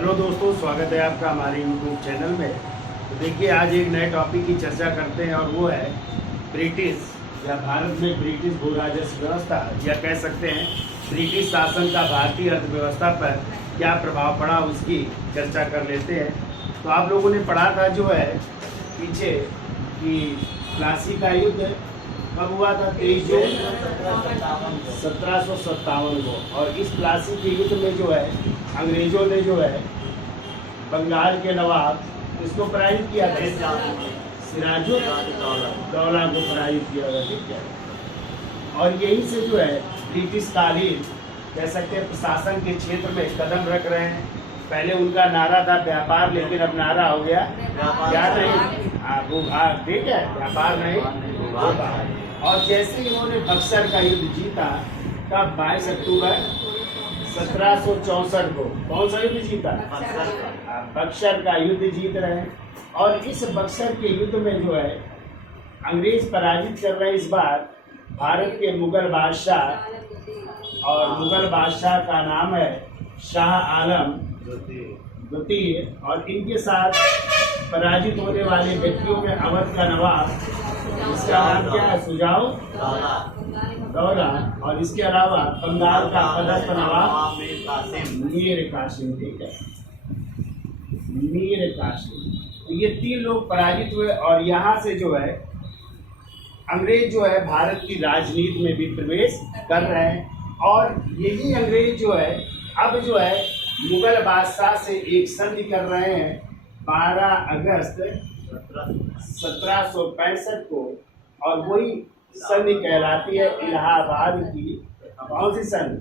Hello दोस्तों, स्वागत है आपका हमारे यूट्यूब चैनल में। तो देखिए, आज एक नए टॉपिक की चर्चा करते हैं और वो है ब्रिटिश या भारत में ब्रिटिश भू राजस्व व्यवस्था, या कह सकते हैं ब्रिटिश शासन का भारतीय अर्थव्यवस्था पर क्या प्रभाव पड़ा, उसकी चर्चा कर लेते हैं। तो आप लोगों ने पढ़ा था जो है पीछे कि प्लासी का युद्ध कब हुआ था? 23 जून 1757 को। और इस प्लासी के युद्ध में जो है अंग्रेजों ने जो है बंगाल के नवाब इसको पराजित किया था, सिराजुद्दौला को पराजित किया था। ठीक है, और यहीं से जो है ब्रिटिश कालीन कह सकते हैं प्रशासन के क्षेत्र में कदम रख रहे हैं। पहले उनका नारा था व्यापार, लेकिन अब नारा हो गया क्या नहीं, भूभाग। ठीक है, व्यापार नहीं भूभाग। और जैसे ही उन्होंने बक्सर का युद्ध जीता, तब 22 अक्टूबर 1764 को कौन सा युद्ध जीता? बक्सर का युद्ध जीत रहे हैं। और इस बक्सर के युद्ध में जो है अंग्रेज पराजित कर रहे हैं इस बार भारत के मुगल बादशाह, और मुगल बादशाह का नाम है शाह आलम द्वितीय। और इनके साथ पराजित होने वाले व्यक्तियों में अवध का नवाब, इसका नाम क्या है? सुजाउद्दौला। और इसके अलावा बंगाल का पदस्थ नवाब मीर कासिम। ठीक है, मीर कासिम। तो ये 3 लोग पराजित हुए। और यहाँ से जो है अंग्रेज जो है भारत की राजनीति में भी प्रवेश कर रहे हैं। और यही अंग्रेज जो है अब जो है मुगल बादशाह से एक संधि कर रहे हैं 12 अगस्त 1765 को। और वही संधि कहलाती है इलाहाबाद की कौन सी संधि?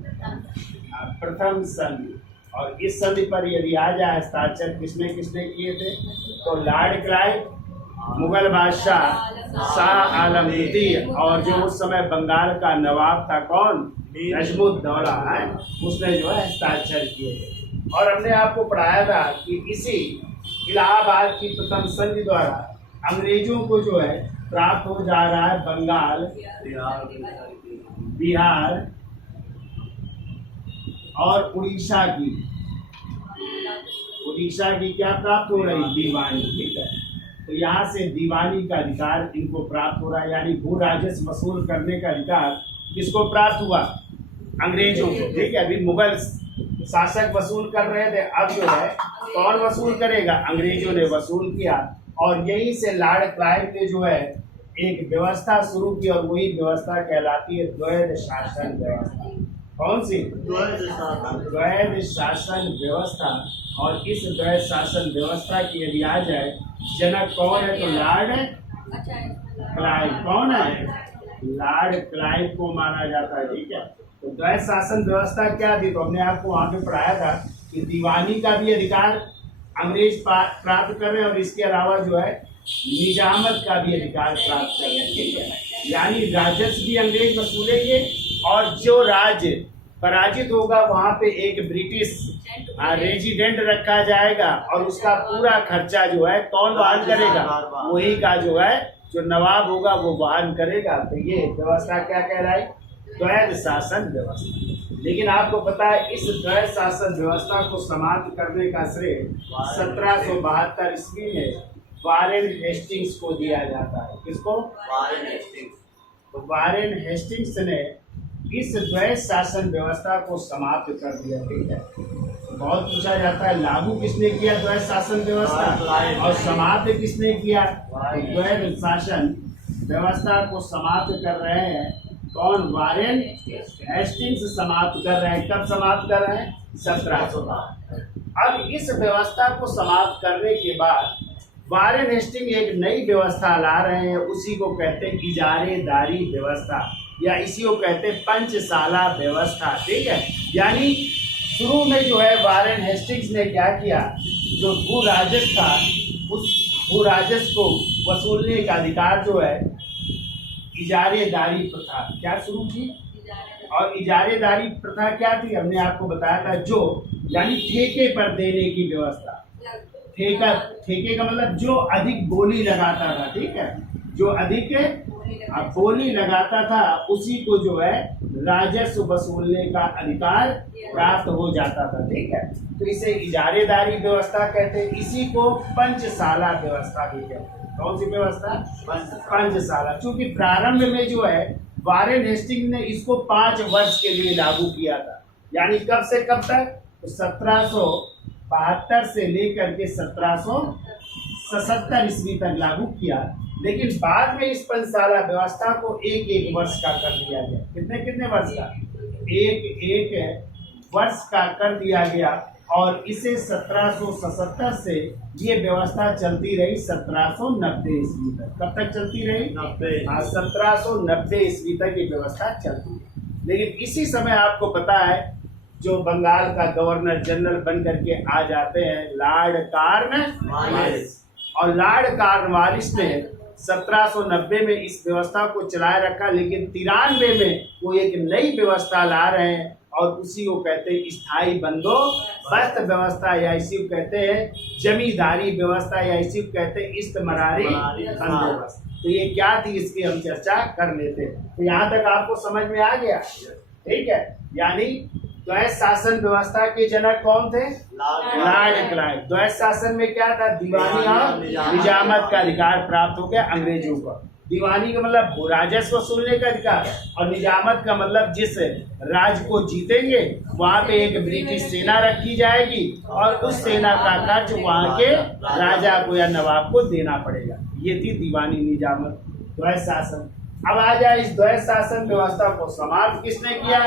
प्रथम संधि। और इस संधि पर यदि आ जाए हस्ताक्षर किसने किए थे, तो लॉर्ड क्लाइव, मुगल बादशाह शाह आलम द्वितीय, और जो उस समय बंगाल का नवाब था कौन? नजमुद्दौला है, उसने जो है हस्ताक्षर किए थे। और हमने आपको पढ़ाया था कि इसी इलाहाबाद की प्रथम संधि द्वारा अंग्रेजों को जो है प्राप्त हो जा रहा है बंगाल, बिहार और उड़ीसा की क्या प्राप्त हो रही? दीवानी। ठीक है, तो यहाँ से दीवानी का अधिकार इनको प्राप्त हो रहा है, यानी भू राजस्व वसूल करने का अधिकार किसको प्राप्त हुआ? अंग्रेजों को। ठीक है, अभी मुगल शासक वसूल कर रहे थे, अब जो है कौन वसूल करेगा? अंग्रेजों ने वसूल किया। और यहीं से लॉर्ड क्लाइव ने जो है एक व्यवस्था शुरू की, और वही व्यवस्था कहलाती है द्वैध शासन व्यवस्था। कौन सी? द्वैध शासन व्यवस्था। और इस द्वैध शासन व्यवस्था की यदि आ जाए, जनक कौन है? तो लॉर्ड क्लाइव। कौन है? लॉर्ड क्लाइव को माना जाता है। ठीक है, तो द्वैध शासन व्यवस्था क्या थी? तो हमने आपको वहां पे पढ़ाया था कि दीवानी का भी अधिकार अंग्रेज प्राप्त कर रहे हैं, और इसके अलावा जो है निजामत का भी अधिकार प्राप्त कर रहे हैं। ठीक है, यानी राजस्व भी अंग्रेज वसूलेंगे, और जो राज्य पराजित होगा वहां पे एक ब्रिटिश रेजिडेंट रखा जाएगा, और उसका पूरा खर्चा जो है कौन वहन करेगा? वही का जो है जो नवाब होगा वो वहन करेगा। तो ये व्यवस्था क्या कहलाई? द्वैध शासन व्यवस्था। लेकिन आपको पता है इस द्वैध शासन व्यवस्था को समाप्त करने का श्रेय 1772 ईस्वी में वारेन हेस्टिंग्स को दिया जाता है। किसको? Warren Hastings. तो वारेन हेस्टिंग्स ने इस द्वैध शासन व्यवस्था को समाप्त कर दिया। ठीक है, बहुत पूछा जाता है लागू किसने किया द्वैध शासन व्यवस्था, और समाप्त किसने किया? द्वैध शासन व्यवस्था को समाप्त कर रहे हैं कौन? वारेन हेस्टिंग्स समाप्त कर रहे हैं। कब समाप्त कर रहे हैं? 1772। अब इस व्यवस्था को समाप्त करने के बाद वारेन हेस्टिंग एक नई व्यवस्था ला रहे हैं, उसी को कहते हैं इजारेदारी व्यवस्था, या इसी को कहते हैं पंचशाला व्यवस्था। ठीक है, यानी शुरू में जो है वारेन हेस्टिंग्स ने क्या किया? जो भू राजस्व था, उस भू राजस्व को वसूलने का अधिकार जो है इजारेदारी प्रथा क्या शुरू की? और इजारेदारी प्रथा क्या थी? हमने आपको बताया था, जो यानी ठेके पर देने की व्यवस्था। ठेके का मतलब जो अधिक बोली लगाता था। ठीक है, जो अधिक अब बोली लगाता था उसी को जो है राजस्व वसूलने का अधिकार प्राप्त हो जाता था। ठीक है, तो इसे इजारेदारी व्यवस्था कहते हैं। इसी को पंचशाला व्यवस्था भी कहते हैं। कौन सी व्यवस्था? पंचशाला। क्योंकि प्रारंभ में जो है वारेन हेस्टिंग ने इसको 5 वर्ष के लिए लागू किया था। यानी कब से कब तक? तो 1772 से लेकर के 1777 ईस्वी तक लागू किया। लेकिन बाद में इस पंचशाला व्यवस्था को एक वर्ष का कर दिया गया। कितने वर्ष का? एक वर्ष का कर दिया गया। और इसे 1777 से ये व्यवस्था चलती रही 1790 ईस्वी तक। कब तक चलती रही? 1790 ईस्वी तक ये व्यवस्था चलती रही। लेकिन इसी समय आपको पता है जो बंगाल का गवर्नर जनरल बन करके आ जाते हैं लॉर्ड कॉर्नवालिस, और लॉर्ड कॉर्नवालिस ने 1790 में इस व्यवस्था को चलाए रखा। लेकिन 93 में वो एक नई व्यवस्था ला रहे हैं और उसी को कहते हैं स्थायी बंदोबस्त व्यवस्था, या इसी को कहते हैं जमींदारी व्यवस्था, या इसी को कहते हैं इस्तमरारी बंदोबस्त। तो ये क्या थी इसकी हम चर्चा कर लेते हैं। तो यहाँ तक आपको समझ में आ गया? ठीक है, यानी द्वैत शासन व्यवस्था के जनक कौन थे? Lord Clive. द्वैत शासन में क्या था? दीवानी और निजामत का अधिकार प्राप्त हो गया अंग्रेजों को। दीवानी का मतलब राजस्व वसूलने का अधिकार, और निजामत का मतलब जिस राज्य को जीतेंगे वहाँ पे एक ब्रिटिश सेना रखी जाएगी और उस सेना का खर्च वहाँ के राजा को या नवाब को देना पड़ेगा। ये थी दीवानी निजामत द्वैत शासन। अब आ जाए इस द्वैत शासन व्यवस्था को समाप्त किसने किया?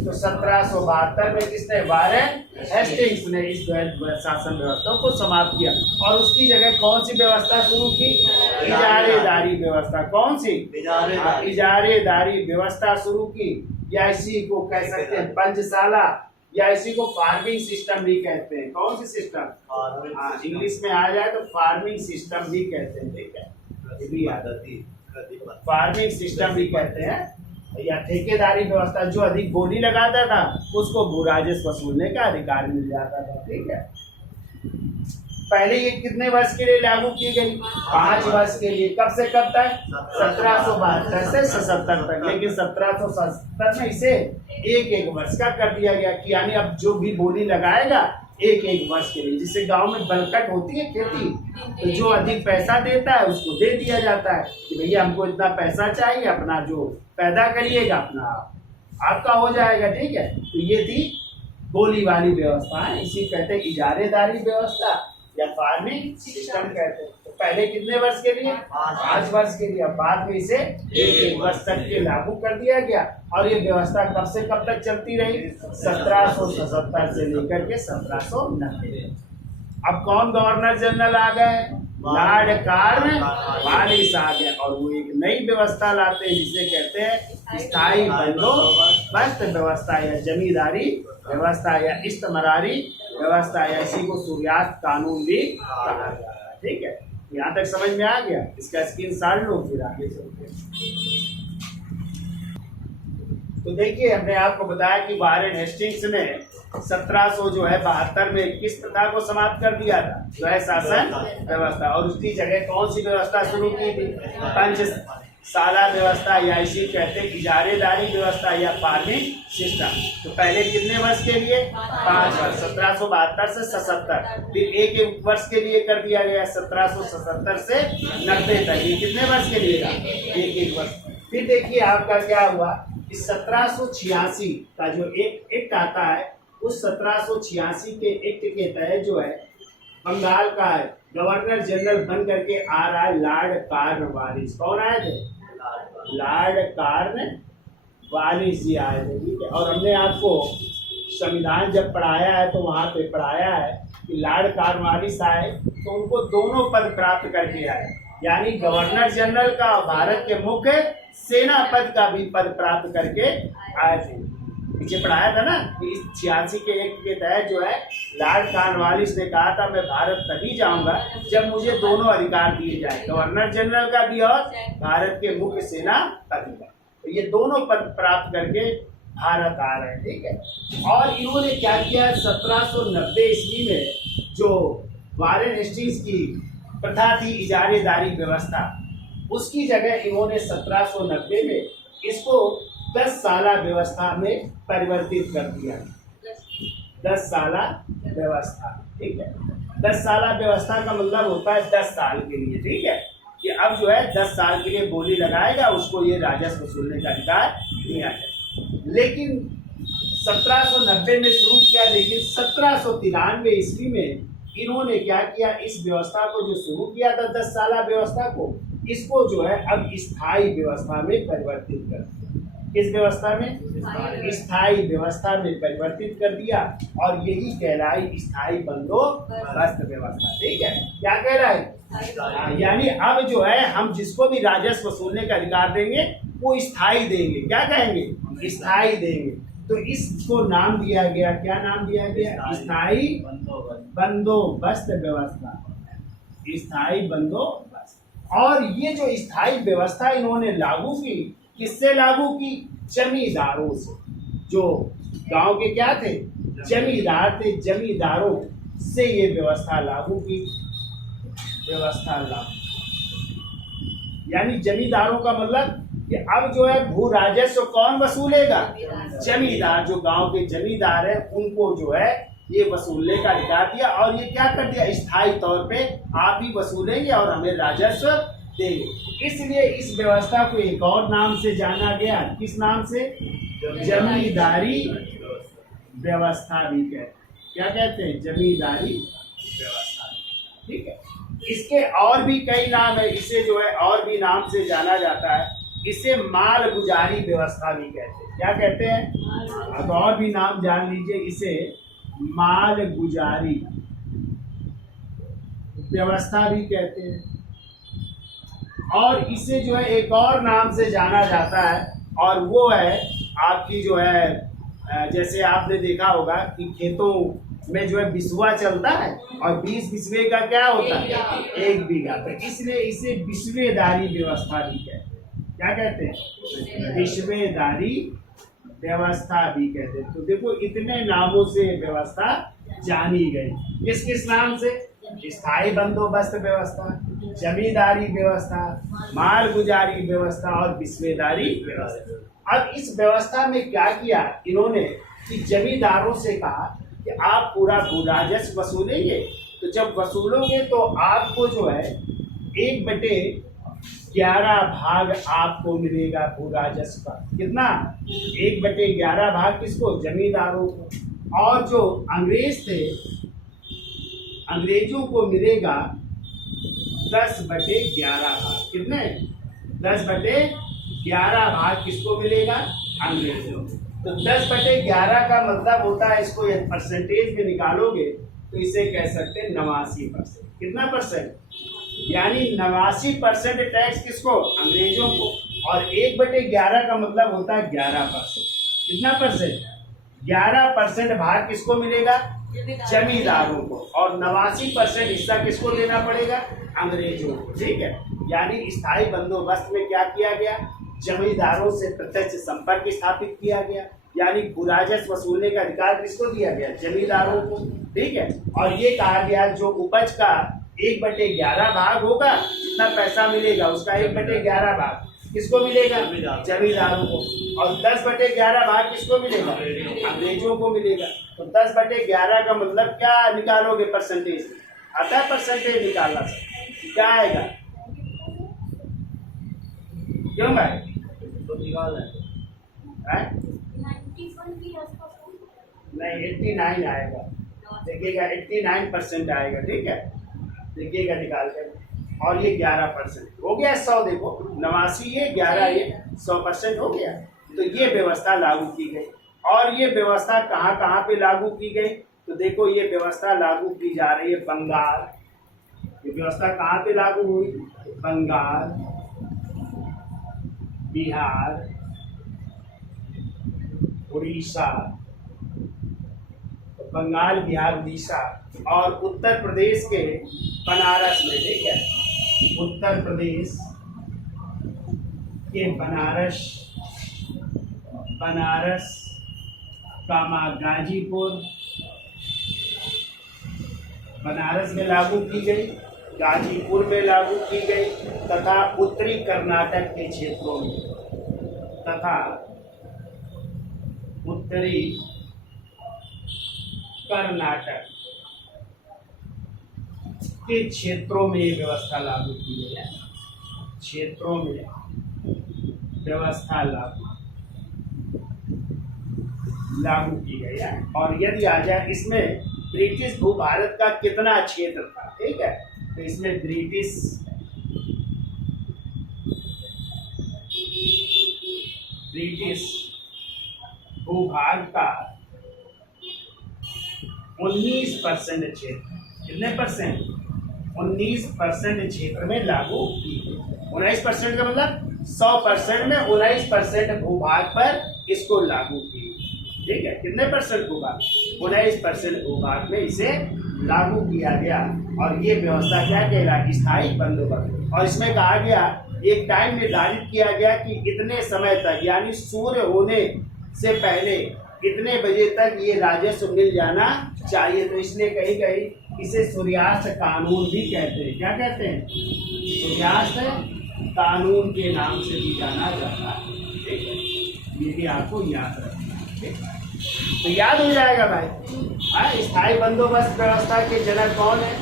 तो 1772 में किसने? वारेन हेस्टिंग्स ने इस द्वैत शासन व्यवस्था को समाप्त किया। और उसकी जगह कौन सी व्यवस्था शुरू की? इजारेदारी व्यवस्था। कौन सी? इजारेदारी व्यवस्था शुरू की, या इसी को कह सकते हैं पंचशाला, या इसी को फार्मिंग सिस्टम भी कहते हैं। कौन सी सिस्टम? इंग्लिश में आ जाए तो फार्मिंग सिस्टम भी कहते हैं। ठीक है, ये भी आदत फार्मिंग सिस्टम भी कहते हैं, या ठेकेदारी व्यवस्था। जो अधिक बोली लगाता था उसको भू राजस्व वसूलने का अधिकार मिल जाता था। ठीक है, पहले ये कितने वर्ष के लिए लागू की गई? 5 वर्ष के लिए। कब से कब तक? 1772 से 77 तक। लेकिन 1777 में इसे एक वर्ष का कर दिया गया कि यानी अब जो भी बोली लगाएगा एक वर्ष के लिए। जिससे गांव में बलकट होती है खेती, तो जो अधिक पैसा देता है उसको दे दिया जाता है कि भैया हमको इतना पैसा चाहिए, अपना जो पैदा करिएगा अपना आपका हो जाएगा। ठीक है, तो ये थी बोली वाली व्यवस्था है। इसी कहते हैं इजारेदारी व्यवस्था या फार्मिंग सिस्टम कहते हैं। तो पहले कितने वर्ष के लिए? 5 वर्ष के लिए। बाद में इसे एक वर्ष तक के लागू कर दिया गया। और ये व्यवस्था कब से कब तक चलती रही? 1777 से लेकर के 1790। अब कौन गवर्नर जनरल आ गए? लॉर्ड कॉर्नवालिस आ गए, और वो एक नई व्यवस्था लाते हैं जिसे कहते हैं स्थायी बंदोबस्त व्यवस्था, या जमींदारी व्यवस्था, या इस्तमरारी व्यवस्था, या इसी को सूर्यास्त कानून भी कहा जा रहा है। ठीक है, यहाँ तक समझ में आ गया? इसका स्क्रीनशॉट लो, फिर आगे चलते हैं। तो देखिए, हमने आपको बताया कि वारेन हेस्टिंग्स ने 1772 में किस प्रथा को समाप्त कर दिया था? द्वैत शासन व्यवस्था। और उसकी जगह कौन सी व्यवस्था शुरू की थी? पंचशाला व्यवस्था, या इसी कहते हैं इजारेदारी व्यवस्था या फार्मिंग सिस्टम। तो पहले कितने वर्ष के लिए? 5 वर्ष, 1772 से 77। फिर एक वर्ष के लिए कर दिया गया 1777 से 90 तक। ये कितने वर्ष के लिए था? एक वर्ष। फिर देखिए आपका क्या हुआ, इस 1786 का जो एक्ट आता है, उस 1786 के एक्ट के तहत जो है बंगाल का है गवर्नर जनरल बन करके आ रहा है लॉर्ड कॉर्नवालिस। कौन आए थे? लॉर्ड कॉर्नवालिस जी आए थे। ठीक है, और हमने आपको संविधान जब पढ़ाया है तो वहाँ पे पढ़ाया है कि लॉर्ड कॉर्नवालिस आए तो उनको दोनों पद प्राप्त करके आए, यानी गवर्नर जनरल का भारत के मुख्य सेना पद का भी पद प्राप्त करके आए थे। पीछे पढ़ाया था ना कि इस 86 के एक्ट के तहत जो है लॉर्ड कॉर्नवालिस ने कहा था मैं भारत तभी जाऊंगा जब मुझे दोनों अधिकार दिए जाए, गवर्नर जनरल का भी और भारत के मुख्य सेना पद का। तो ये दोनों पद प्राप्त करके भारत आ रहे हैं। ठीक है, और इन्होंने क्या किया, 1790 ईस्वी में जो वारेन हेस्टिंग्स की प्रथा थी इजारेदारी व्यवस्था, उसकी जगह इन्होंने 1790 में इसको 10 साला व्यवस्था में परिवर्तित कर दिया। 10 साला व्यवस्था, ठीक है। 10 साला व्यवस्था का मतलब होता है 10 साल के लिए, ठीक है, कि अब जो है 10 साल के लिए बोली लगाएगा, उसको ये राजस्व वसूलने का अधिकार दिया है। लेकिन 1790 में शुरू किया, लेकिन 1793 ईस्वी में इन्होंने क्या किया, इस व्यवस्था को जो शुरू किया था 10 साला व्यवस्था को, इसको जो है अब स्थायी व्यवस्था में परिवर्तित कर दिया। किस व्यवस्था में? स्थायी व्यवस्था में परिवर्तित कर दिया, और यही कहलाई स्थायी बंदोबस्त व्यवस्था, ठीक है। क्या कह रहा है? यानी अब जो है हम जिसको भी राजस्व वसूलने का अधिकार देंगे वो स्थायी देंगे। क्या कहेंगे? स्थायी देंगे। तो इसको नाम दिया गया, क्या नाम दिया गया? स्थायी बंदोबस्त व्यवस्था, स्थायी बंदोबस्त। और ये जो स्थायी व्यवस्था इन्होंने लागू की, किससे लागू की? जमींदारों से। जो गांव के क्या थे? जमींदार थे। जमींदारों से ये व्यवस्था लागू की, व्यवस्था लागू, यानी जमींदारों का मतलब कि अब जो है भू राजस्व कौन वसूलेगा? जमींदार। जो गांव के जमींदार है उनको जो है ये वसूलने का अधिकार दिया, और ये क्या कर दिया, स्थायी तौर पे आप ही वसूलेंगे और हमें राजस्व देंगे। इसलिए इस व्यवस्था को एक और नाम से जाना गया। किस नाम से? जमींदारी व्यवस्था भी कहते हैं। क्या कहते हैं? जमींदारी व्यवस्था, ठीक है। इसके और भी कई नाम है, इसे जो है और भी नाम से जाना जाता है। इसे माल गुजारी व्यवस्था भी कहते हैं। क्या कहते हैं? अब और भी नाम जान लीजिए, इसे माल गुजारी व्यवस्था भी कहते हैं। और इसे जो है एक और नाम से जाना जाता है, और वो है आपकी जो है, जैसे आपने देखा होगा कि खेतों में जो है बिस्वा चलता है, और 20 बिस्वे का क्या होता है? 1 बीघा। तो इसलिए इसे बिस्वेदारी व्यवस्था भी कहते हैं। क्या कहते हैं? बिस्वेदारी व्यवस्था भी कहते हैं। तो देखो इतने नामों से व्यवस्था जानी गई। किस किस नाम से? स्थायी बंदोबस्त व्यवस्था, जमींदारी व्यवस्था, माल गुजारी व्यवस्था और बिस्वेदारी व्यवस्था। अब इस व्यवस्था में क्या किया इन्होंने कि जमींदारों से कहा कि आप पूरा भू राजस्व वसूलेंगे, तो जब वसूलोगे तो आपको जो है 1/11 भाग आपको मिलेगा भू राजस्व का। कितना? 1/11 भाग किसको? जमींदारों को। और जो अंग्रेज थे, अंग्रेजों को मिलेगा 10/11 भाग। कितने? 10/11 भाग किसको मिलेगा? अंग्रेजों। तो 10/11 का मतलब होता है, इसको यदि परसेंटेज में निकालोगे तो इसे कह सकते हैं 89%। कितना परसेंट? यानी 89% टैक्स किसको? अंग्रेजों को। और 1/11 का मतलब होता है 11%। कितना परसेंट? 11% भाग किसको मिलेगा? जमींदारों को। और 89% हिस्सा किसको देना पड़ेगा? अंग्रेजों को, ठीक है। यानी स्थायी बंदोबस्त में क्या किया गया? जमींदारों से प्रत्यक्ष संपर्क स्थापित किया गया, यानी भू राजस्व वसूलने का अधिकार किसको दिया गया? जमींदारों को, ठीक है। और ये कहा गया जो उपज का 1/11 भाग होगा, जितना पैसा मिलेगा उसका 1/11 भाग किसको मिलेगा? जमींदारों को। और 10/11 भाग किसको मिलेगा? अंग्रेजों को मिलेगा। तो 10/11 का मतलब क्या निकालोगे परसेंटेज? आता परसेंटेज निकालना सर क्या आएगा? क्यों भाई? तो निकाल है नहीं, 89 आएगा। देखिएगा 89% आएगा, ठीक है। देखिएगा निकाल कर। और ये 11% हो गया। 100 देखो, 89 ये 11 ये 100% हो गया। तो ये व्यवस्था लागू की गई। और ये व्यवस्था कहाँ कहाँ पे लागू की गई? तो देखो ये व्यवस्था लागू की जा रही है बंगाल। ये व्यवस्था कहाँ पे लागू हुई? बंगाल, बिहार, उड़ीसा, बंगाल, बिहार, उड़ीसा और उत्तर प्रदेश के बनारस में, ठीक है। उत्तर प्रदेश के बनारस कामा गाजीपुर, बनारस में लागू की गई। गाजीपुर में लागू की गई तथा उत्तरी कर्नाटक के क्षेत्रों में तथा उत्तरी कर्नाटक के क्षेत्रों में ये व्यवस्था लागू की गई है। क्षेत्रों में व्यवस्था लागू की गई है। और यदि आ जाए इसमें ब्रिटिश भूभारत का कितना क्षेत्र था, ठीक है, तो इसमें ब्रिटिश भूभाग का 19% क्षेत्र, कितने परसेंट, 19% क्षेत्र में लागू की। 19% का मतलब 100% में 19% भूभाग पर इसको लागू की। ठीक है, कितने परसेंट भूभाग, 19% भूभाग में इसे लागू किया गया। और ये व्यवस्था क्या कहलाती, स्थायी बंदोबस्त। और इसमें कहा गया, एक टाइम निर्धारित किया गया कि इतने समय तक, यानी सूर्य होने से पहले इतने बजे तक ये राजस्व मिल जाना चाहिए। तो इसलिए कहीं कहीं इसे सूर्यास्त कानून भी कहते हैं। क्या कहते हैं, सूर्यास्त कानून के नाम से भी जाना जाता है। ठीक है, ये भी आपको याद रखना है। तो याद हो जाएगा भाई। स्थायी बंदोबस्त व्यवस्था के जनक कौन है,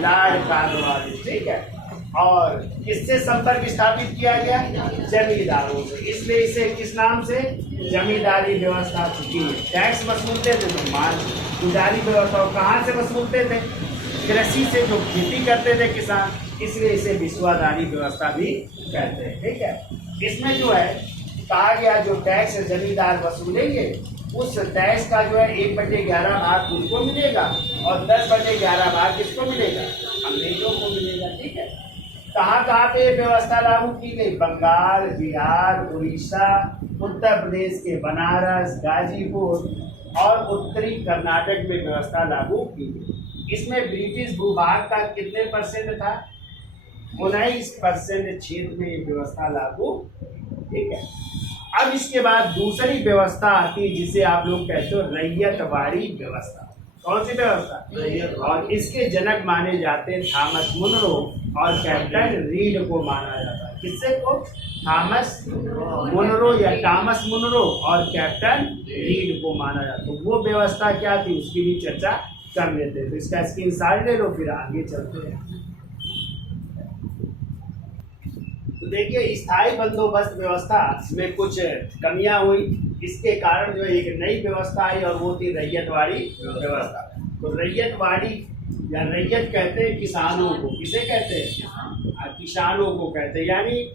लॉर्ड कॉर्नवालिस। ठीक है, और किससे संपर्क स्थापित किया गया, जमींदारों से। इसलिए इसे किस नाम से, जमींदारी व्यवस्था चुकी है। टैक्स वसूलते थे तो माल गुजारी व्यवस्था, कहाँ से वसूलते थे, कृषि से, जो खेती करते थे किसान, इसलिए इसे विश्वाधारी व्यवस्था भी कहते हैं। ठीक है, इसमें जो है कहा गया, जो टैक्स जमींदार वसूलेंगे उस टैक्स का जो है 1/11 भाग उनको मिलेगा और 10/11 भाग किसको मिलेगा, अंग्रेजों को मिलेगा। ठीक है, कहाँ कहाँ पे व्यवस्था लागू की गई, बंगाल, बिहार, उड़ीसा, उत्तर प्रदेश के बनारस, गाजीपुर और उत्तरी कर्नाटक में व्यवस्था लागू की गई। इसमें ब्रिटिश भूभाग का कितने परसेंट था, 19% क्षेत्र में ये व्यवस्था लागू। ठीक है, अब इसके बाद दूसरी व्यवस्था आती है जिसे आप लोग कहते हो रैयतवाड़ी व्यवस्था। कौन सी व्यवस्था, रैयत। और इसके जनक माने जाते हैं थॉमस मुनरो और कैप्टन रीड को माना जाता है। किससे को, थॉमस मुनरो या टॉमस मुनरो और कैप्टन रीड को माना जाता है। तो वो व्यवस्था क्या थी उसकी भी चर्चा कर लेते हैं। तो इसका स्क्रीनशॉट ले लो, फिर आगे चलते हैं। तो देखिए, स्थायी बंदोबस्त व्यवस्था में कुछ कमियां हुई। इसके कारण जो एक नई व्यवस्था आई और वो थी रैयतवाड़ी व्यवस्था। तो रैयतवाड़ी या रैयत कहते हैं किसानों को, किसे कहते हैं, किसानों को कहते हैं। यानी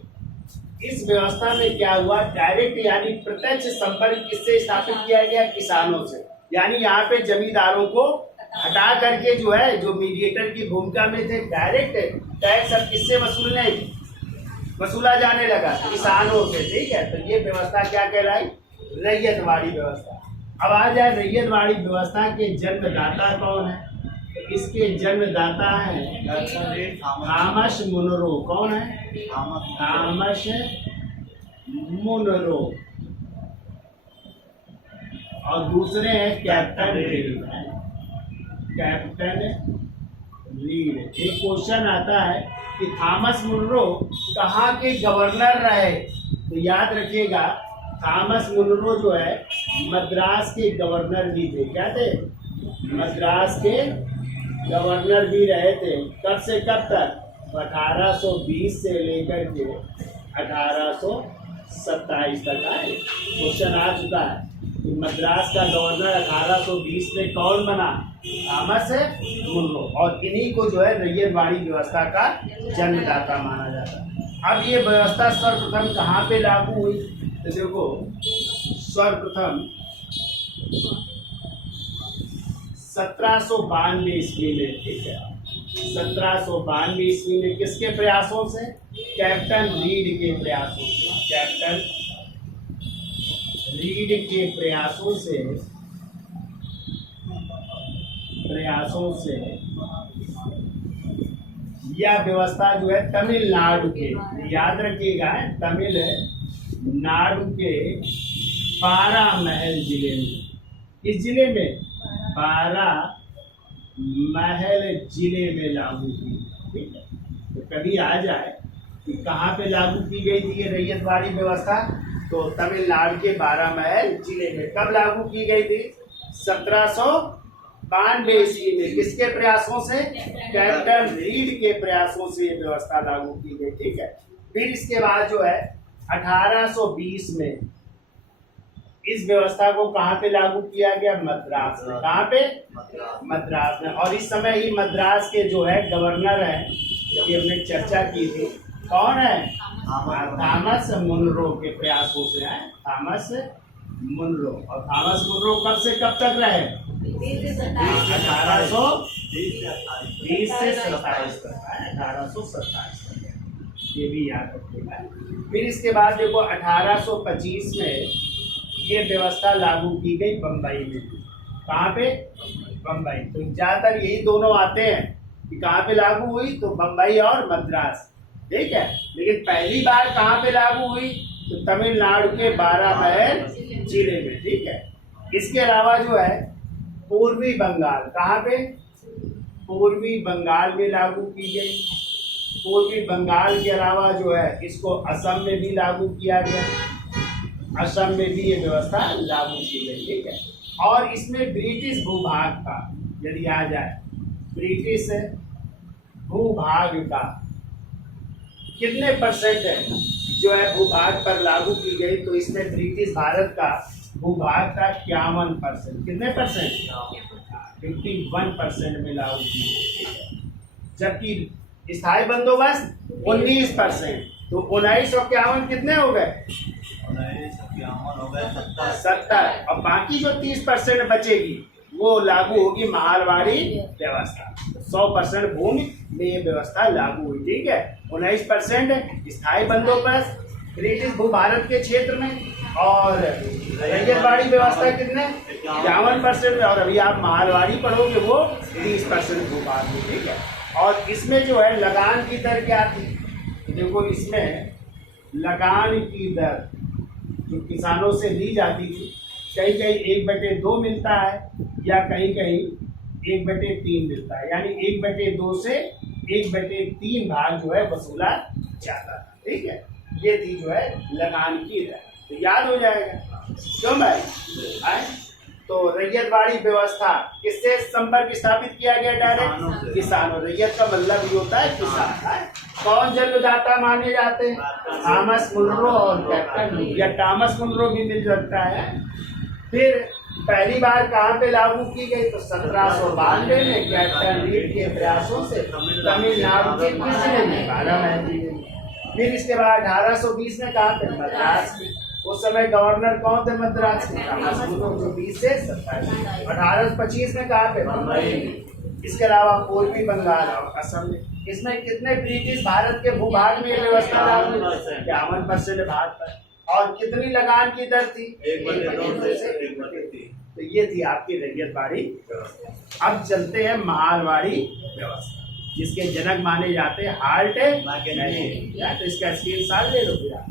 इस व्यवस्था में क्या हुआ, डायरेक्ट यानी प्रत्यक्ष संपर्क किससे स्थापित किया गया, किसानों से। यानी यहाँ पे जमींदारों को हटा करके जो है, जो मीडिएटर की भूमिका में थे, डायरेक्ट टैक्स अब किससे वसूला जाने लगा, किसानों से। ठीक है, तो ये व्यवस्था क्या कहलाई, रैयतवाड़ी व्यवस्था। अब आ जाए रैयतवाड़ी व्यवस्था के जन्मदाता कौन है, तो इसके जन्मदाता है थॉमस मुनरो। कौन है, थॉमस मुनरो। और दूसरे हैं कैप्टन रीड। Captain read. एक क्वेश्चन आता है कि थॉमस मुनरो कहाँ के गवर्नर रहे, तो याद रखिएगा थॉमस मुनरो जो है मद्रास के गवर्नर भी थे। क्या थे, मद्रास के गवर्नर भी रहे थे। कब से कब तक, 1820 से लेकर के 1827 तक आए। क्वेश्चन आ चुका है कि मद्रास का गवर्नर 1820 में कौन बना, थॉमस मुनरो। और इन्हीं को जो है रैयतवाड़ी व्यवस्था का जन्मदाता माना जाता है। अब ये व्यवस्था सर्वप्रथम कहाँ पे लागू हुई, तो देखो सर्वप्रथम 1792 ईस्वी में। ठीक है, 1792 ईस्वी में किसके प्रयासों से, कैप्टन रीड के प्रयासों से। कैप्टन रीड के प्रयासों से यह व्यवस्था जो है तमिलनाडु के, याद रखिएगा, तमिलनाडु के बारामहल जिले में, इस जिले में बारामहल जिले में लागू की। ठीक है, तो कभी आ जाए कि कहाँ पे लागू की गई थी ये रैयतवाड़ी व्यवस्था, तो तमिलनाडु के बारामहल जिले में। कब लागू की गई थी? 1792 ईस्वी में। किसके प्रयासों से? कैप्टन रीड के प्रयासों से ये व्यवस्था लागू की गई। ठीक है। फिर इसके बाद जो है 1820 में इस व्यवस्था को कहाँ पे लागू किया गया? मद्रास में। कहाँ पे? मद्रास में। और इस समय ही मद्रास के जो है गवर्नर हैं, जब हमने चर्चा की थी, कौन है? थॉमस मुनरो के प्रयासों से है। Thomas Munro. और थॉमस मुनरो कब से कब तक रहे? 1820 से 27 तक। 1827 तक, ये भी याद रखिएगा। फिर इसके बाद देखो 1825 में ये व्यवस्था लागू की गई बम्बई में। कहाँ पे? बम्बई। तो ज्यादातर यही दोनों आते हैं कि कहाँ पे लागू हुई, तो बम्बई और मद्रास। ठीक है। लेकिन पहली बार कहाँ पे लागू हुई? तो तमिलनाडु के बारामहल जिले में। ठीक है। इसके अलावा जो है पूर्वी बंगाल, कहाँ पे? पूर्वी बंगाल में लागू की गई। पूर्वी बंगाल के अलावा जो है इसको असम में भी लागू किया गया। असम में भी ये व्यवस्था लागू की गई। ठीक है। और इसमें ब्रिटिश भूभाग का, यदि आ जाए, ब्रिटिश भूभाग का कितने परसेंट है जो है भूभाग पर लागू की गई? तो इसमें ब्रिटिश भारत का भूभाग का 51%। कितने परसेंट? 51% में लागू की गई। जबकि स्थायी बंदोबस्त 19%। तो 19 और 51 कितने हो गए? 70। और बाकी जो 30% बचेगी वो लागू होगी मारवाड़ी व्यवस्था। 100% भूमि में ये व्यवस्था लागू हुई। ठीक है। 19% स्थायी बंदोबस्त ब्रिटिश भूभारत के क्षेत्र में, और रैयतवाड़ी व्यवस्था कितने? 51%। और अभी आप मारवाड़ी पढ़ोगे वो 30% भूभाग में। ठीक है। और इसमें जो है लगान की दर क्या थी? देखो इसमें लगान की दर जो किसानों से ली जाती थी, कहीं कहीं 1/2 मिलता है, या कहीं कहीं 1/3 मिलता है। यानी 1/2 से 1/3 भाग जो है वसूला जाता था। ठीक है। ये थी जो है लगान की दर। तो याद हो जाएगा क्यों भाई? तो रैयतवाड़ी व्यवस्था किससे संपर्क स्थापित किया गया? डायरेक्ट किसानों। रैयत का मतलब ही होता है किसान। कौन जन्मदाता माने जाते हैं? थॉमस मुनरो और कैप्टन रीड, या थॉमस मुनरो भी मिल सकता है। फिर पहली बार कहाँ पे लागू की गई? तो 1792 में कैप्टन रीड के प्रयासों से तमिलनाडु के किस जिले में? बारामहल जिले में। फिर इसके बाद 1820 में कहाँ पे? मद्रास में। उस समय गवर्नर कौन थे मद्रास के? थॉमस मुनरो, जो 20 से 27। 1825 में कहाँ पे? बम्बई। इसके अलावा पूर्वी बंगाल और असम में। इसमें कितने ब्रिटिश भारत के भूभाग में व्यवस्था लागू? 51% भाग पर। और कितनी लगान की दर थी? 1/2 से 1/3। तो ये थी आपकी रैयतवाड़ी व्यवस्था। अब चलते हैं मारवाड़ी व्यवस्था, जिसके जनक माने जाते हैं हार्ट मैकेनिक। तो इसका स्क्रीनशॉट ले लो फिर आप।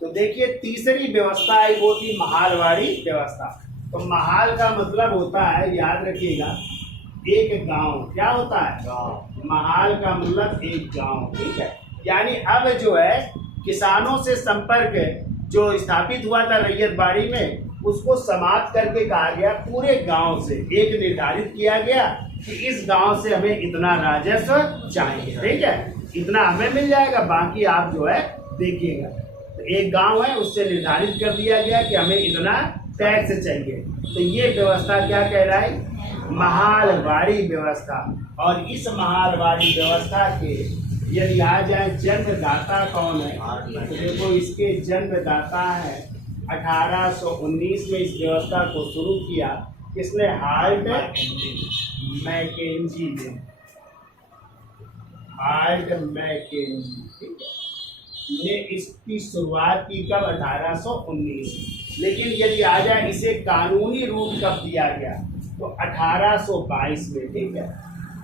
तो देखिए तीसरी व्यवस्था आई वो थी मारवाड़ी व्यवस्था। तो महाल का मतलब होता है, याद रखिएगा, एक गांव। क्या होता है? गांव। महाल का मतलब एक गांव। ठीक है। यानी अब जो है किसानों से संपर्क जो स्थापित हुआ था रैयतवाड़ी में, उसको समाप्त करके कहा गया पूरे गांव से एक निर्धारित किया गया कि इस गांव से हमें इतना राजस्व चाहिए। ठीक है। इतना हमें मिल जाएगा, बाकी आप जो है देखिएगा। तो एक गांव है, उससे निर्धारित कर दिया गया कि हमें इतना टैक्स चाहिए। तो ये व्यवस्था क्या कहलाई? महालवाड़ी व्यवस्था। और इस महालवाड़ी व्यवस्था के यदि आ जाए जन्मदाता कौन है, तो देखो इसके जन्मदाता है 1819 में इस व्यवस्था को शुरू किया। किसने? हार्ट मैकेंजी ने। हार्ट मैकेंजी ने इसकी शुरुआत की कब? 1819। लेकिन यदि आ जाए इसे कानूनी रूप कब दिया गया? तो 1822 में। ठीक है।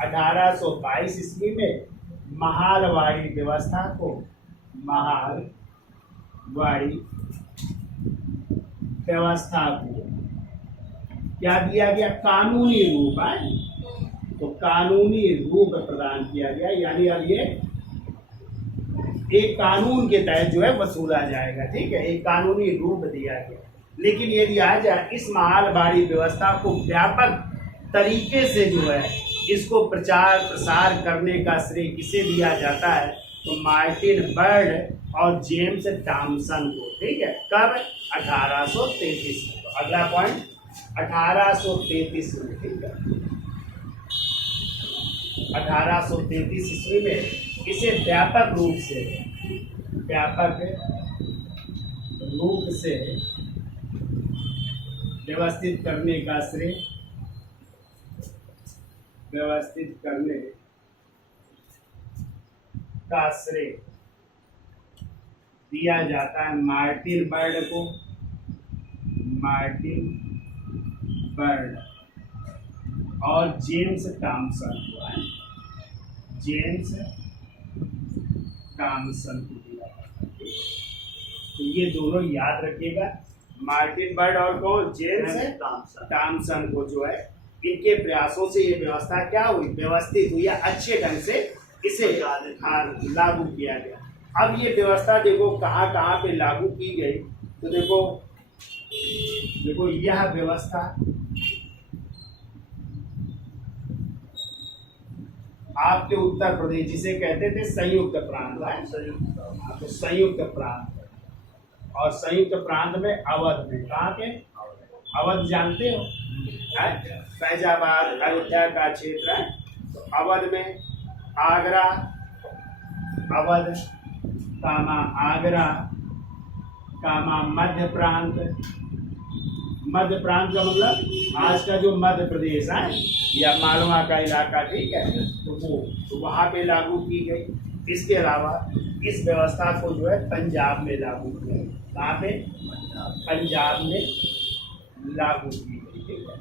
1822 ईस्वी में महालवाड़ी व्यवस्था को, महालवाड़ी व्यवस्था को क्या दिया गया? कानूनी रूप है। तो कानूनी रूप प्रदान किया गया, यानी अब ये एक कानून के तहत जो है वसूला जाएगा। ठीक है, एक कानूनी रूप दिया गया। लेकिन यदि आ जाए इस मालवाड़ी व्यवस्था को व्यापक तरीके से जो है इसको प्रचार प्रसार करने का श्रेय किसे दिया जाता है, तो मार्टिन बर्ड और जेम्स टॉमसन को। ठीक है, कब? 1833 में। तो अगला पॉइंट 1833 में। ठीक है, 1833 ईस्वी में इसे व्यापक रूप से व्यवस्थित करने का श्रेय दिया जाता है मार्टिन बर्ड को। मार्टिन बर्ड और जेम्स टॉमसन को। जेम्स टॉमसन को दिया जाता है। तो ये दोनों याद रखिएगा, मार्टिन बर्ड और कौन? जेम्स टॉमसन को जो है इनके प्रयासों से ये व्यवस्था क्या हुई? व्यवस्थित हुई, अच्छे ढंग से इसे लागू किया गया। अब ये व्यवस्था देखो कहाँ कहाँ पे लागू की गई। तो देखो यह व्यवस्था आपके उत्तर प्रदेश, जिसे कहते थे संयुक्त प्रांत है, तो संयुक्त प्रांत, और संयुक्त प्रांत में अवध में, कहाँ के? अवध जानते हो, फैजाबाद अयोध्या का क्षेत्र है। तो अवध में आगरा, अवध कामा आगरा कामा मध्य प्रांत। मध्य प्रांत का मतलब आज का जो मध्य प्रदेश है या मालवा का इलाका। ठीक है, तो वहाँ पे लागू की गई। इसके अलावा इस व्यवस्था को जो है पंजाब में लागू किया। कहाँ पे? पंजाब में लागू की गई। ठीक है,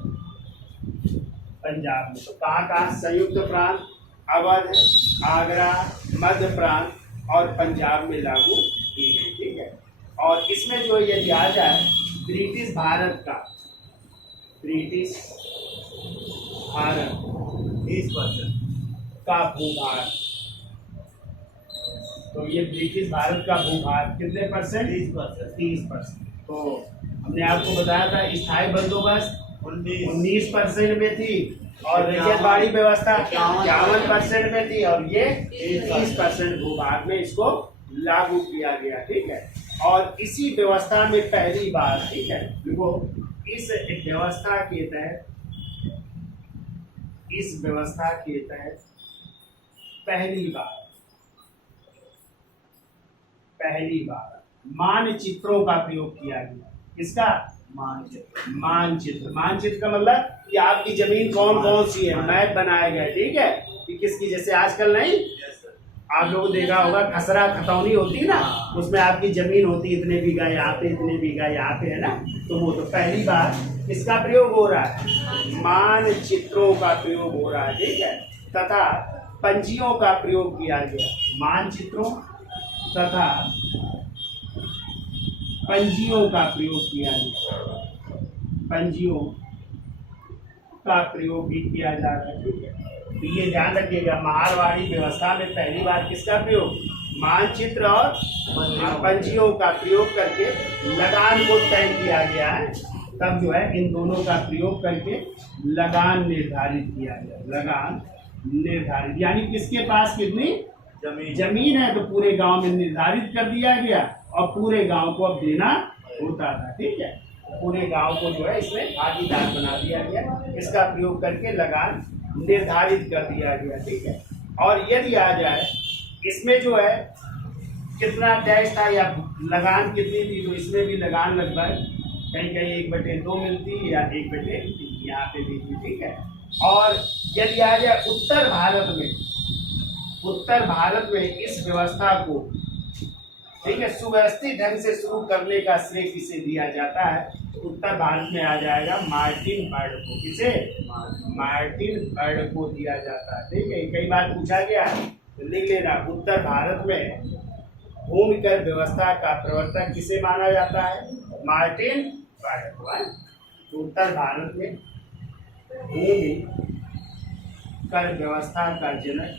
पंजाब में। तो कहाँ? संयुक्त प्रांत, अवध, आगरा, मध्य प्रांत और पंजाब में लागू की गई। ठीक है, और इसमें जो यदि आ जाए ब्रिटिश भारत का 30% का भूभाग, तो ये ब्रिटिश भारत का भूभाग कितने परसेंट? 30%। तो हमने आपको बताया था स्थायी बंदोबस्त 19% में थी और रैयतवाड़ी व्यवस्था 51% में थी, और ये 30% भूभाग में इसको लागू किया गया। ठीक है, और इसी व्यवस्था में पहली बार, ठीक है, देखो इस व्यवस्था के तहत पहली बार मानचित्रों का प्रयोग किया गया। किसका? मानचित्र का मतलब कि आपकी जमीन कौन कौन सी है, मैप बनाए गए। ठीक है, कि किसकी, जैसे आजकल नहीं आप लोगों देखा होगा खसरा खतौनी होती ना, उसमें आपकी जमीन होती इतने बीघा यहाँ पे, इतने बीघा यहाँ पे, है ना। तो वो तो पहली बार इसका प्रयोग हो रहा है, मानचित्रों का प्रयोग हो रहा है। ठीक है, तथा पंजियों का प्रयोग किया गया। मानचित्रों तथा पंजियों का प्रयोग किया गया। पंजियों का प्रयोग भी किया जा रहा है। ठीक है, तो ये ध्यान रखिएगा, मारवाड़ी व्यवस्था में पहली बार किसका प्रयोग? मानचित्र और पंजियों का प्रयोग करके लगान को तय किया गया है। तब जो है इन दोनों का प्रयोग करके लगान निर्धारित किया गया। लगान निर्धारित यानी किसके पास कितनी जमीन है, तो पूरे गांव में निर्धारित कर दिया गया और पूरे गांव को अब देना होता था। ठीक है, पूरे गांव को जो है इसमें भागीदार बना दिया गया। इसका प्रयोग करके लगान निर्धारित कर दिया गया। ठीक है, और यदि आ जाए इसमें जो है कितना टैक्स था या लगान कितनी थी, तो इसमें भी लगान लगभग कहीं कहीं 1/2 मिलती या 1/3 यहाँ पे भी थी। ठीक है, और यदि आ जाए उत्तर भारत में इस व्यवस्था को, ठीक है, सुव्यवस्थित ढंग से शुरू करने का श्रेय किसे दिया जाता है? उत्तर भारत में आ जाएगा मार्टिन बर्ड को। किसे? मार्टिन बर्ड को दिया जाता है। ठीक है, कई बार पूछा गया तो लिख लेना, उत्तर भारत में भूमि कर व्यवस्था का प्रवर्तक किसे माना जाता है? मार्टिन बर्ड को। तो उत्तर भारत में भूमि कर व्यवस्था का जनक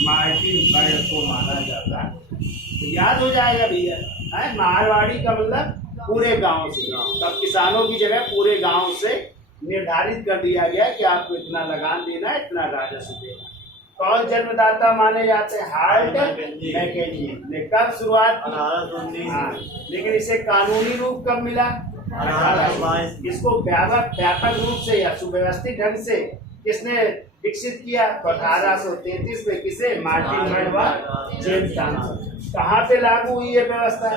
मार्टिन बर्ड को माना जाता है। तो याद हो जाएगा भैया, है मारवाड़ी का मतलब पूरे गांव से, तब किसानों की जगह पूरे गांव से निर्धारित कर दिया गया कि आपको इतना लगान देना है, इतना राजस्व देना। कौन जन्मदाता माने जाते हैं? हार्ट मैकेनियन ने कब शुरुआत की? हाँ, लेकिन इसे कानूनी रूप कब मिला? 1822। इसको व्यापक रूप से या सुव्यवस्थित ढंग से किसने विकसित किया? तो 1833 में किसे? मार्टिन बर्ड व जेम्स थॉमसन। कहाँ पे लागू हुई ये व्यवस्था?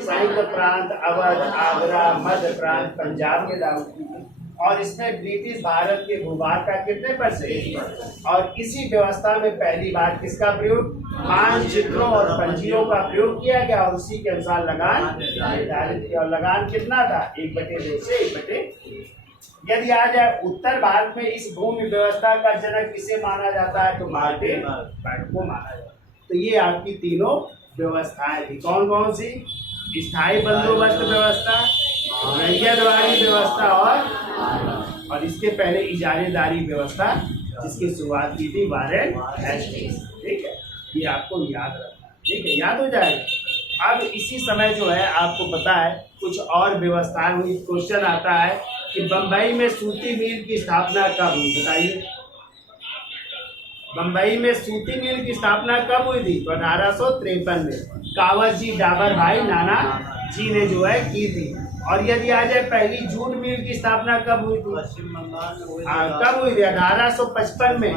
संयुक्त प्रांत, अवध, आगरा, मध्य प्रांत, पंजाब में लागू की। और इसमें ब्रिटिश भारत के भूभाग का कितने %? और इसी व्यवस्था में पहली बार किसका प्रयोग? मानचित्रों और पंजियों का प्रयोग किया गया और उसी के अनुसार लगान निर्धारित किया। और लगान कितना था? 1/2 से 1/3। यदि आ जाए उत्तर भारत में, इस भूमि व्यवस्था का जनक किसे माना जाता है? तो मार्टिन बर्ड को माना जाता है। तो ये आपकी तीनों व्यवस्थाएं थी। कौन कौन सी? स्थायी बंदोबस्त व्यवस्था, रैयतवाड़ी व्यवस्था और इसके पहले इजारेदारी व्यवस्था, जिसकी शुरुआत की थी वारेन हेस्टिंग्स। ठीक है, ये आपको याद रखना। ठीक है, याद हो जाएगा। अब इसी समय जो है आपको पता है कुछ और व्यवस्थाएं हुई। क्वेश्चन आता है कि बंबई में सूती मिल की स्थापना कब हुई? बताइए, बंबई में सूती मिल की स्थापना कब हुई थी? तो 1853 में कावत जी डाबर भाई नाना जी ने जो है की थी। और यदि आ जाए पहली जूट मिल की स्थापना कब हुई थी? पश्चिम बंगाल में हुई कब हुई थी? 1855 में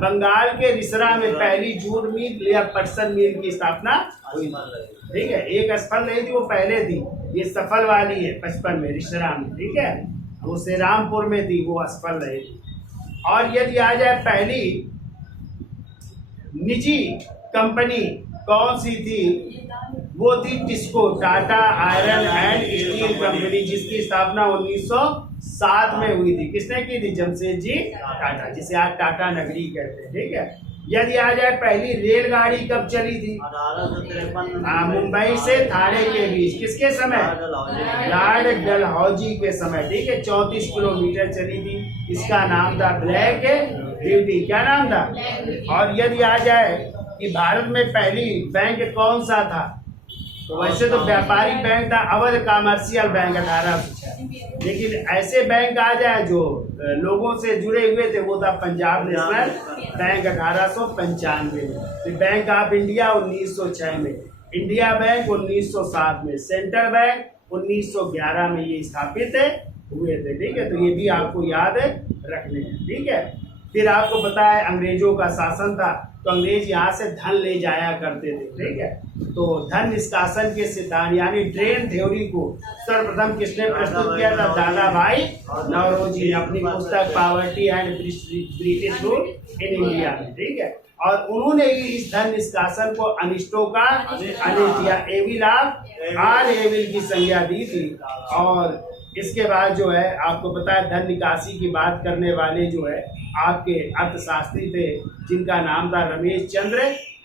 बंगाल के रिसरा में पहली जूट मिल या पटसन मिल की स्थापना हुई थी। ठीक है, एक असफल नहीं थी, वो पहले थी। ये सफल वाली है 55 में रिसरा में। ठीक है, वो श्रीरामपुर में थी, वो असफल रही थी। और यदि आ जाए पहली निजी कंपनी कौन सी थी? वो थी TISCO, Tata iron and steel company, जिसकी स्थापना 1907 में हुई थी। किसने की थी? जमशेदजी टाटा, जिसे आज टाटा नगरी कहते हैं। ठीक है, यदि आ जाए पहली रेलगाड़ी कब चली थी? 1853 मुंबई से थाने के बीच। किसके समय? लॉर्ड डलहौजी के समय। ठीक है, 34 किलोमीटर चली थी। इसका नाम था ब्लैक ब्यूटी। क्या नाम था? और यदि आ जाए कि भारत में पहली बैंक कौन सा था? तो वैसे तो व्यापारिक बैंक था अवध कमर्शियल बैंक 1806। लेकिन ऐसे बैंक आ जाए जो लोगों से जुड़े हुए थे, वो था पंजाब नेशनल बैंक 1895 में। फिर बैंक ऑफ इंडिया 1906 में, इंडिया बैंक 1907 में, सेंट्रल बैंक 1911 में ये स्थापित हुए थे। ठीक है, तो ये भी आपको याद रखने हैं। ठीक है, फिर आपको पता है अंग्रेजों का शासन था, तो अंग्रेज यहाँ से धन ले जाया करते थे। ठीक है, तो धन निष्कासन के सिद्धांत यानी ड्रेन थ्योरी को सर्वप्रथम किसने प्रस्तुत किया था? दादा भाई नौरोजी ने अपनी पुस्तक poverty and British rule in India में। ठीक है, और उन्होंने ही इस धन निष्कासन को अनिष्टों का अनिष्ट या एविल ऑफ आल एविल की संज्ञा दी थी। और इसके बाद जो है आपको पता है धन निकासी की बात करने वाले जो है आपके अर्थशास्त्री थे, जिनका नाम था रमेश चंद्र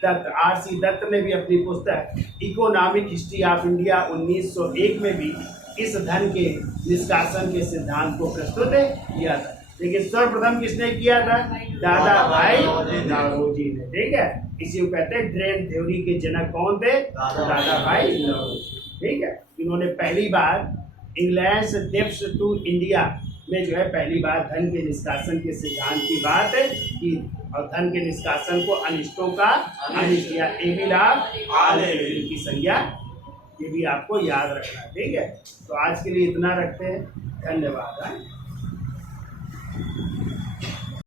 दत्त। RC दत्त ने भी अपनी पुस्तक इकोनॉमिक हिस्ट्री ऑफ इंडिया 1901 में भी इस धन के निष्कासन के सिद्धांत को प्रस्तुत किया था। लेकिन सर्वप्रथम किसने किया था? दादा भाई नौरोजी ने। ठीक है, इसी को कहते हैं ड्रेन थ्योरी के जनक कौन थे? दादा भाई नौरोजी। ठीक है, इन्होंने पहली बार इंग्लैंड से डेप्स टू इंडिया में जो है पहली बार धन के निष्कासन के सिद्धांत की बात की और धन के निष्कासन को अनिष्टों का अनिष्ट या एविल ऑफ ऑल एविल की संज्ञा, ये भी आपको याद रखना। ठीक है, तो आज के लिए इतना रखते हैं। धन्यवाद।